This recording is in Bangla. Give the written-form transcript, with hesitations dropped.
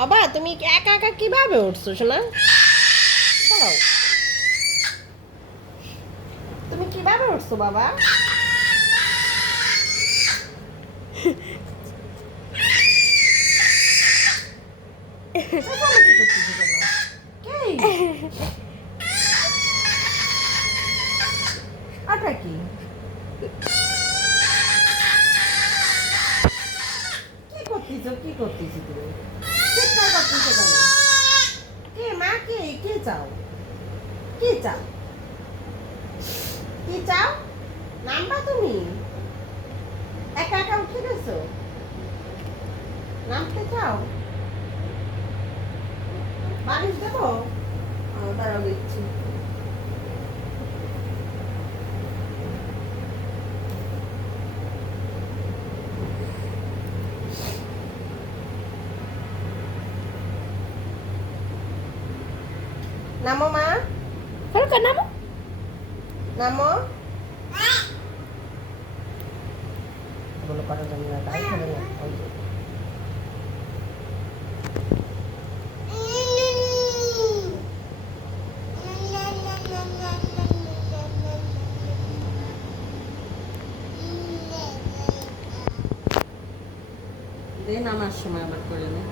আবা তুমি একা একা কিভাবে উঠছো শোনা? দাঁড়াও, তুমি কিভাবে উঠছো বাবা? চেঁচামেচি করতেছো কেন? কে? আটা কি? কি করতেছো তুমি? চিৎকার করতেছো কেন? কে মা, কে কে চাও? কি চাও? কি চাও? নামবা তুমি? একা একা উঠে গেছো? নামতে চাও? বালিশ দেবো? দাঁড়াও দিচ্ছি। নামো মা, হালকা নামো। নামো। এগুলো করা যাবে না, তাই হবে না। ওই যে নামার সময় আবার করে নে।